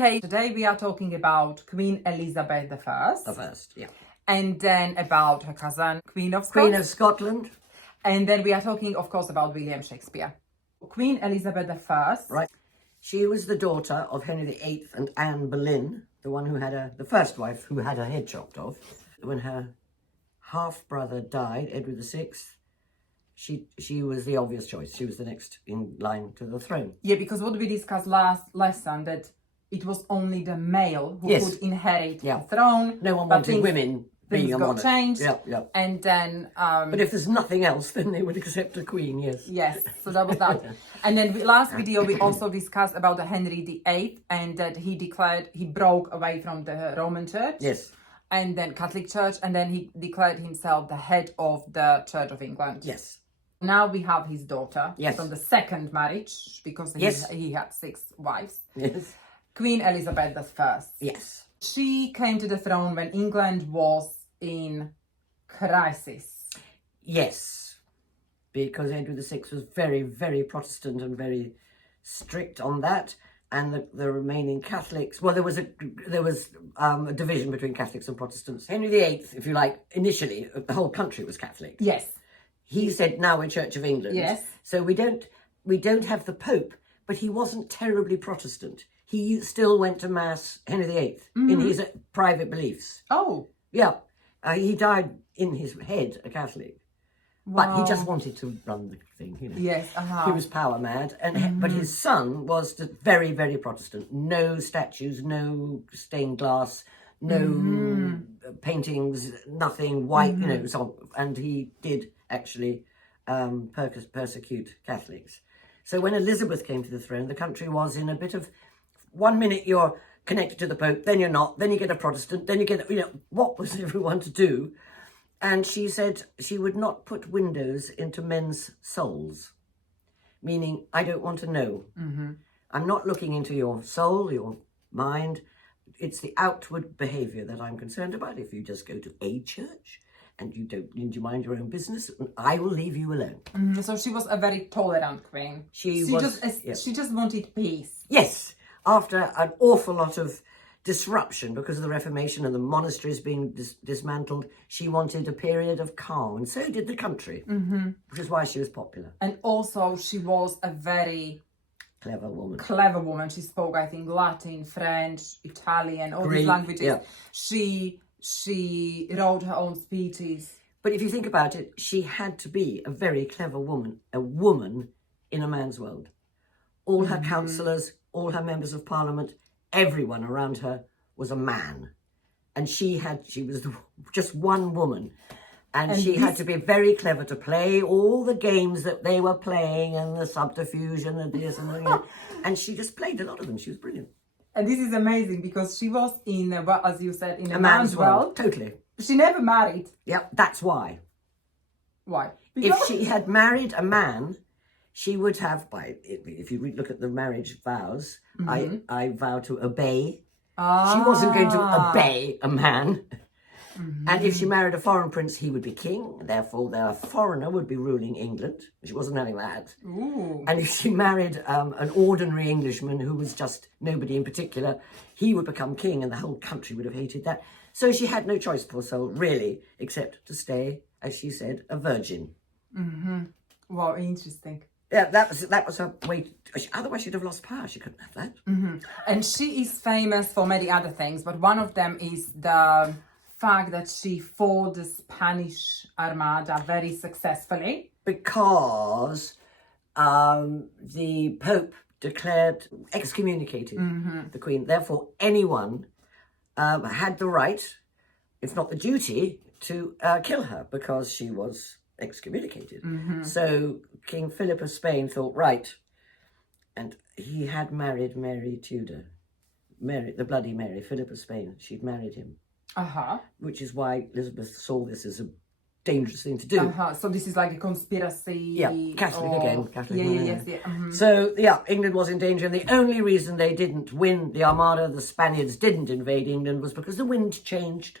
Hey, today we are talking about Queen Elizabeth I. The first, yeah. And then about her cousin, Queen of Scots. Queen of Scotland. And then we are talking, of course, about William Shakespeare. Queen Elizabeth I. Right. She was the daughter of Henry VIII and Anne Boleyn, the one who had the first wife who had her head chopped off. When her half-brother died, Edward VI, she was the obvious choice. She was the next in line to the throne. Yeah, because what we discussed last lesson, that it was only the male who could inherit the throne. No one wanted women being a monarch. Things got changed. Yep. And then... but if there's nothing else, then they would accept a queen, yes. Yes, so that was that. And then last video, we also discussed about the Henry VIII and that he broke away from the Roman Church. Yes. And then Catholic Church, and then he declared himself the head of the Church of England. Yes. Now we have his daughter from the second marriage, because he had 6 wives. Yes. Queen Elizabeth I. Yes. She came to the throne when England was in crisis. Yes, because Edward VI was very, very Protestant and very strict on that, and the remaining Catholics. Well, there was a division between Catholics and Protestants. Henry VIII, if you like, initially the whole country was Catholic. Yes. He said, "Now we're Church of England." Yes. So we don't have the Pope, but he wasn't terribly Protestant. He still went to Mass, Henry VIII, in his private beliefs. Oh. Yeah. He died in his head a Catholic. Wow. But he just wanted to run the thing, you know. Yes, He was power mad. But his son was very, very Protestant. No statues, no stained glass, no paintings, nothing, white, you know. So, and he did actually persecute Catholics. So when Elizabeth came to the throne, the country was in a bit of, 1 minute you're connected to the Pope, then you're not, then you get a Protestant, then you get, what was everyone to do? And she said she would not put windows into men's souls, meaning I don't want to know. I'm not looking into your soul, your mind. It's the outward behaviour that I'm concerned about. If you just go to a church and you mind your own business, I will leave you alone. So she was a very tolerant queen. She just wanted peace. Yes. After an awful lot of disruption because of the Reformation and the monasteries being dismantled, she wanted a period of calm, and so did the country, which is why she was popular. And also, she was a very clever woman. She spoke, I think, Latin, French, Italian, all these languages. Yeah. She wrote her own speeches. But if you think about it, she had to be a very clever woman, a woman in a man's world. All her councillors, all her members of parliament, everyone around her was a man. And she was just one woman. And she had to be very clever to play all the games that they were playing and the subterfuge and this and that. And she just played a lot of them. She was brilliant. And this is amazing because she was in, as you said, in a man's world. Totally. She never married. Yep, that's why. Why? Because if she had married a man, she would have, if you look at the marriage vows, I vow to obey. She wasn't going to obey a man. And if she married a foreign prince, he would be king. Therefore, the foreigner would be ruling England. She wasn't having that. Ooh. And if she married an ordinary Englishman who was just nobody in particular, he would become king and the whole country would have hated that. So she had no choice, poor soul, really, except to stay, as she said, a virgin. Wow, interesting. Yeah, that was her way. Otherwise, she'd have lost power. She couldn't have that. And she is famous for many other things, but one of them is the fact that she fought the Spanish Armada very successfully. Because the Pope excommunicated the Queen. Therefore, anyone had the right, if not the duty, to kill her because she was excommunicated. So King Philip of Spain thought, right, and he had married Mary Tudor, the Bloody Mary, Philip of Spain. She'd married him, which is why Elizabeth saw this as a dangerous thing to do. So this is like a conspiracy. Yeah, Catholic again. Catholic. Yes. So England was in danger, and the only reason they didn't win the Armada, the Spaniards didn't invade England, was because the wind changed.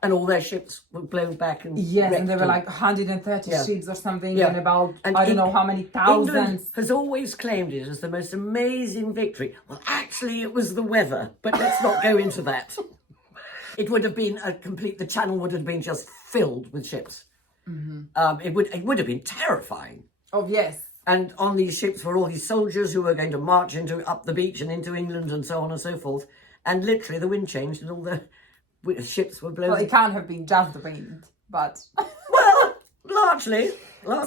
And all their ships were blown back and Yes, wrecked and there were like 130 Yeah. ships or something, Yeah. and about, And I don't know how many thousands. England has always claimed it as the most amazing victory. Well, actually, it was the weather, but let's not go into that. It would have been the channel would have been just filled with ships. It would have been terrifying. Oh, yes. And on these ships were all these soldiers who were going to march up the beach and into England and so on and so forth. And literally the wind changed and all the ships were blown. Well, it can't have been just the wind, but... Well, largely.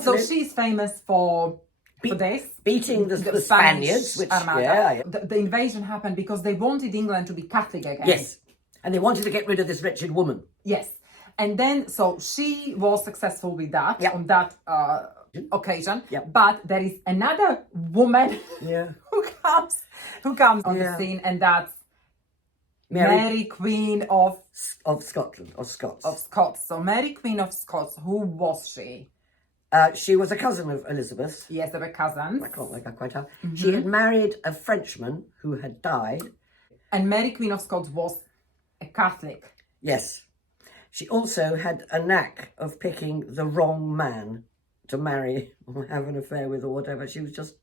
So she's famous for this. Beating the Spanish Spaniards. Which, Armada. yeah. The invasion happened because they wanted England to be Catholic again. Yes. And they wanted to get rid of this wretched woman. Yes. And then, so she was successful with that, Yep. on that occasion. Yep. But there is another woman Yeah. who comes on the scene, and that's Mary Queen of Scotland, or Scots. Scots. So Mary Queen of Scots, who was she? She was a cousin of Elizabeth. Yes, they were cousins. I can't work out quite how. She had married a Frenchman who had died. And Mary Queen of Scots was a Catholic. Yes. She also had a knack of picking the wrong man to marry or have an affair with or whatever. She was just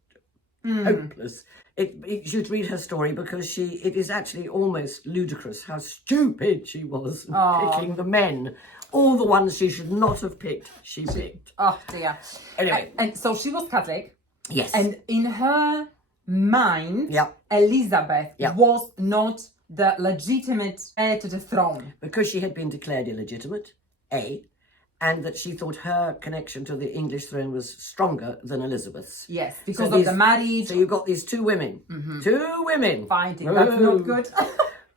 hopeless. You should read her story because it is actually almost ludicrous how stupid she was picking the men. All the ones she should not have picked, she picked. Oh dear. Anyway. And so she was Catholic. Yes. And in her mind, Yeah. Elizabeth Yeah. was not the legitimate heir to the throne. Because she had been declared illegitimate, and that she thought her connection to the English throne was stronger than Elizabeth's. Yes, because of the marriage. So you've got these two women. Two women. Fighting. That's not good.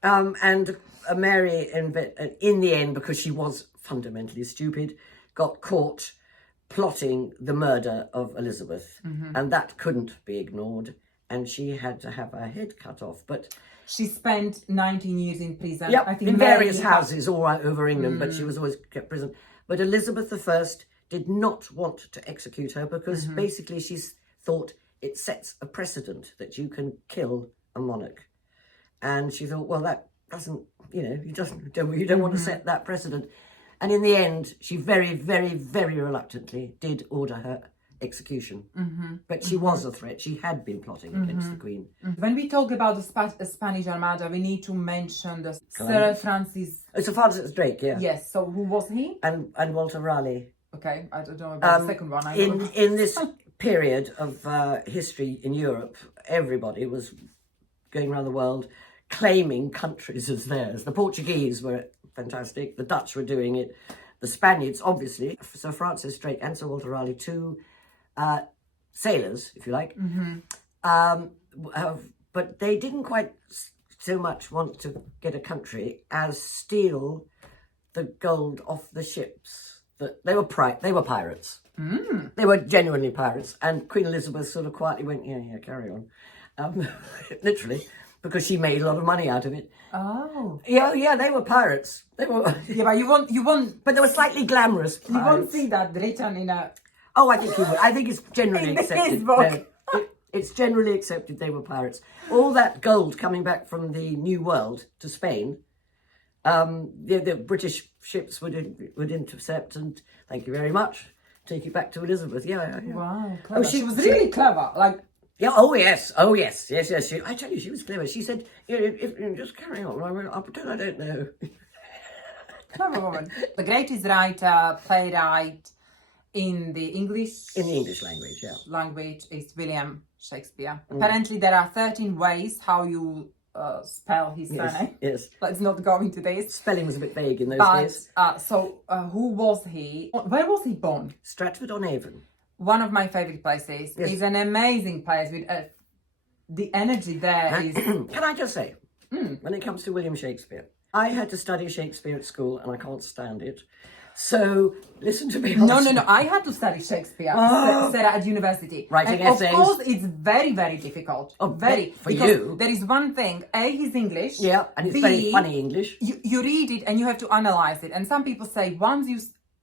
And Mary, in the end, because she was fundamentally stupid, got caught plotting the murder of Elizabeth. And that couldn't be ignored. And she had to have her head cut off. But She spent 19 years in prison. yep, I think in Mary various houses all right over England, but she was always kept prison. But Elizabeth I did not want to execute her because basically she's thought it sets a precedent that you can kill a monarch. And she thought, well, that doesn't, you don't want to set that precedent. And in the end, she very, very, very reluctantly did order her execution. But she was a threat. She had been plotting against the Queen. When we talk about the Spanish Armada, we need to mention the Sir Francis. It's Sir Francis Drake, yeah. Yes. So who was he? And Walter Raleigh. Okay, I don't know about the second one. I know. In this period of history in Europe, everybody was going around the world claiming countries as theirs. The Portuguese were fantastic. The Dutch were doing it. The Spaniards, obviously. Sir Francis Drake and Sir Walter Raleigh, two sailors, if you like. But they didn't quite so much want to get a country as steal the gold off the ships. They were pirates. They were genuinely pirates. And Queen Elizabeth sort of quietly went, yeah, carry on. Literally, because she made a lot of money out of it. Oh. Yeah, they were pirates. They were. Yeah, but you won't. But they were slightly glamorous pirates. You won't see that written in a. Oh, I think you would. I think it's generally In accepted. his book. No, it's generally accepted they were pirates. All that gold coming back from the New World to Spain, the British ships would intercept and thank you very much, take it back to Elizabeth. Yeah. Wow, clever. Oh, she was really clever. Like. Yeah. Oh yes. Yes. I tell you, she was clever. She said, if just carry on. I'll pretend I don't know. Clever woman. The greatest writer, playwright in the English language, yeah. Language is William Shakespeare. Apparently, there are 13 ways how you spell his surname. Yes. Let's not go into this. Spelling was a bit vague in those days. Who was he? Where was he born? Stratford-on-Avon. One of my favorite places. Yes. It's an amazing place with the energy there is. Can I just say, when it comes to William Shakespeare, I had to study Shakespeare at school and I can't stand it. So listen to me. No. I had to study Shakespeare, Sarah, at university. Writing and essays. Of course, it's very, very difficult. Oh, very. For because you. There is one thing. A, he's English. Yeah, and it's B, very funny English. You read it and you have to analyze it. And some people say once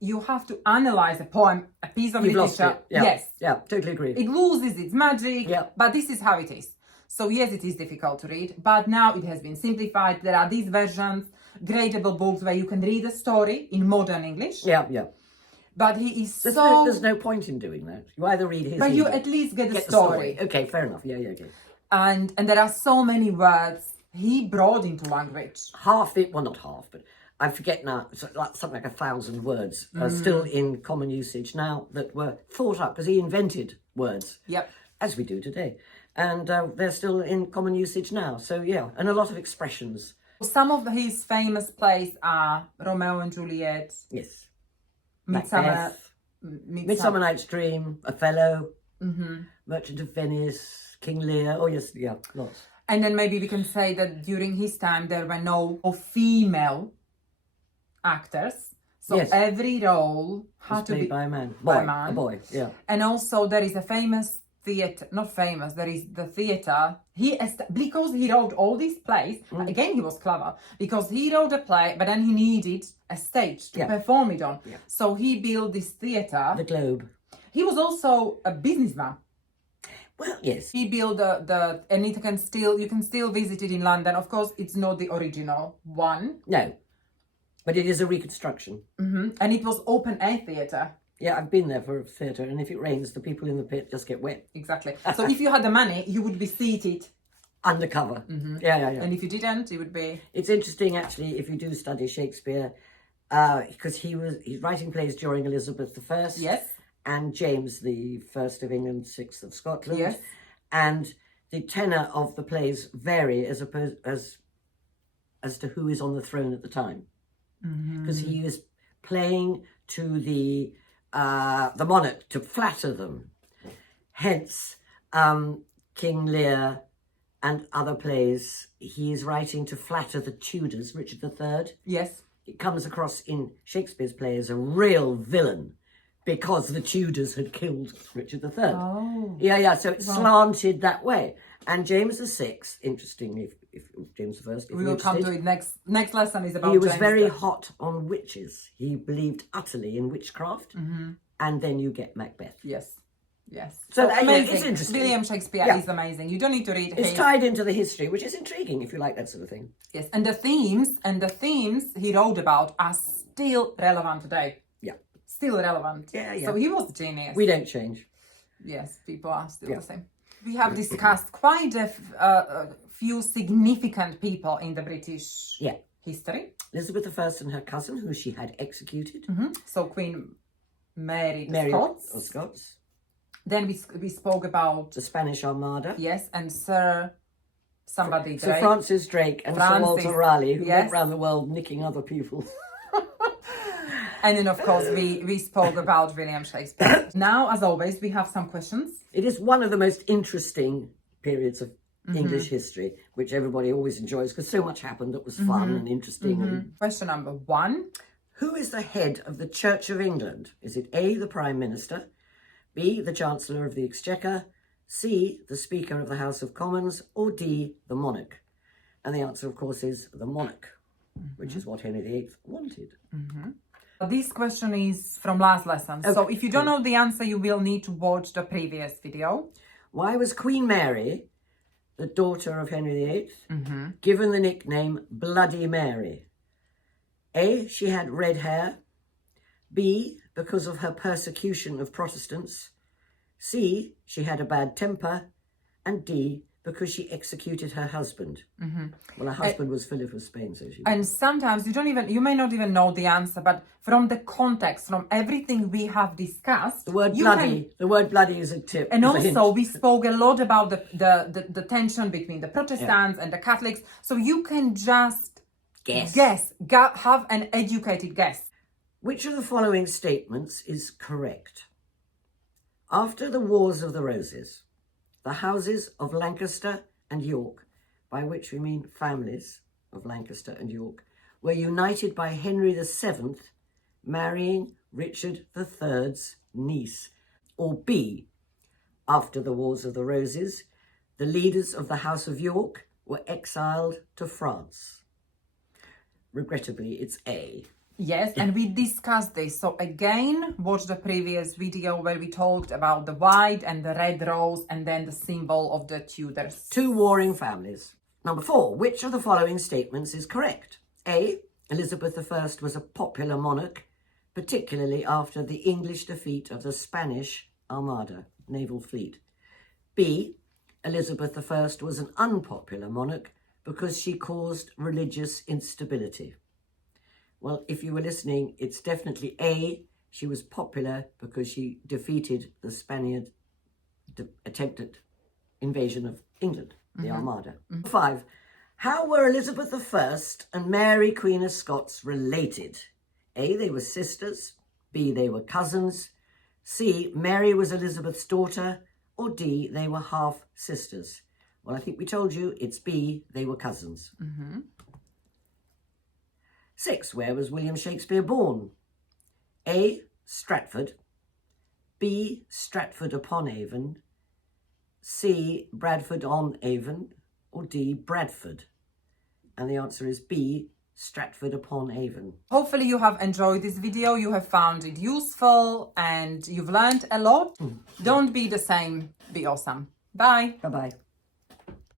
you have to analyze a poem, a piece of You've lost literature. it. Yeah. Yes. Yeah, totally agree. It loses its magic. Yeah. But this is how it is. So yes, it is difficult to read, but now it has been simplified. There are these versions, gradable books where you can read a story in modern English. Yeah, yeah. But he is There's no point in doing that. You either read his. But you at least get the story. Okay, fair enough. Yeah, yeah, okay. And there are so many words he brought into language. Half it, well, not half, but I forget now. Something like 1,000 words are still in common usage now that were thought up because he invented words. Yep. As we do today, and they're still in common usage now. So yeah, and a lot of expressions. Some of his famous plays are Romeo and Juliet. Yes. Midsummer Night's Dream, Othello, Merchant of Venice, King Lear. Oh yes, yeah, lots. And then maybe we can say that during his time there were no female actors, so Yes. every role had to be by a man. by Boy, a man. a boy. Yeah. And also there is a famous theatre, not famous, there is the theatre. Because he wrote all these plays, again he was clever, because he wrote a play, but then he needed a stage to perform it on. Yeah. So he built this theatre. The Globe. He was also a businessman. Well, yes. He built and you can still visit it in London. Of course, it's not the original one. No, but it is a reconstruction. And it was open air theatre. Yeah, I've been there for a theatre, and if it rains, the people in the pit just get wet. Exactly. So if you had the money, you would be seated. Undercover. Yeah, yeah, yeah. And if you didn't, it would be... It's interesting, actually, if you do study Shakespeare, because he's writing plays during Elizabeth I. Yes. And James the First of England, Sixth of Scotland. Yes. And the tenor of the plays vary as to who is on the throne at the time. Because he is playing to the monarch to flatter them. Hence, King Lear and other plays, he is writing to flatter the Tudors, Richard III. Yes. It comes across in Shakespeare's play as a real villain because the Tudors had killed Richard III. Oh. Yeah, so it's slanted that way. And James VI, interestingly, if James I, if We will come to it next lesson is about he was James very the- hot on witches. He believed utterly in witchcraft. And then you get Macbeth. Yes. Yes. So that, amazing. it's interesting. William Shakespeare is amazing. You don't need to read It's his... tied into the history, which is intriguing if you like that sort of thing. Yes. And the themes he wrote about are still relevant today. Yeah. Still relevant. Yeah. So he was a genius. We don't change. Yes, people are still the same. We have discussed quite a few significant people in the British history. Elizabeth I and her cousin, who she had executed. So Queen Mary, Mary Scots. of Scots. Then we spoke about The Spanish Armada. yes, and Sir somebody Sir Drake. Francis Drake and Sir Walter Raleigh, who went around the world nicking other people. And then of course we spoke about William Shakespeare. Now, as always, we have some questions. It is one of the most interesting periods of English history, which everybody always enjoys because so much happened that was fun and interesting. And Question number 1. who is the head of the Church of England? Is it A, the Prime Minister, B, the Chancellor of the Exchequer, C, the Speaker of the House of Commons, or D, the Monarch? And the answer, of course, is the Monarch, which is what Henry VIII wanted. This question is from last lesson. So if you don't know the answer, you will need to watch the previous video. Why was Queen Mary, the daughter of Henry VIII, given the nickname Bloody Mary? A, she had red hair. B, because of her persecution of Protestants. C, she had a bad temper. And D, because she executed her husband. Well, her husband was Philip of Spain, so she... And sometimes you may not even know the answer, but from the context, from everything we have discussed, The word bloody is a tip. And is a hint. also, we spoke a lot about the tension between the Protestants and the Catholics. So you can just have an educated guess. Which of the following statements is correct? After the Wars of the Roses, the houses of Lancaster and York, by which we mean families of Lancaster and York, were united by Henry VII marrying Richard III's niece. Or B, after the Wars of the Roses, the leaders of the House of York were exiled to France. Regrettably, it's A. Yes, and we discussed this. So again, watch the previous video where we talked about the white and the red rose and then the symbol of the Tudors. 2 warring families. Number 4, which of the following statements is correct? A, Elizabeth I was a popular monarch, particularly after the English defeat of the Spanish Armada naval fleet. B, Elizabeth I was an unpopular monarch because she caused religious instability. Well, if you were listening, it's definitely A, she was popular because she defeated the Spaniard attempted invasion of England, the Armada. 5, how were Elizabeth I and Mary, Queen of Scots, related? A, they were sisters. B, they were cousins. C, Mary was Elizabeth's daughter. Or D, they were half-sisters. Well, I think we told you it's B, they were cousins. 6, where was William Shakespeare born? A, Stratford. B, Stratford-upon-Avon. C, Bradford-on-Avon. Or D, Bradford. And the answer is B, Stratford-upon-Avon. Hopefully you have enjoyed this video, you have found it useful and you've learned a lot. Don't be the same, be awesome. Bye. Bye-bye.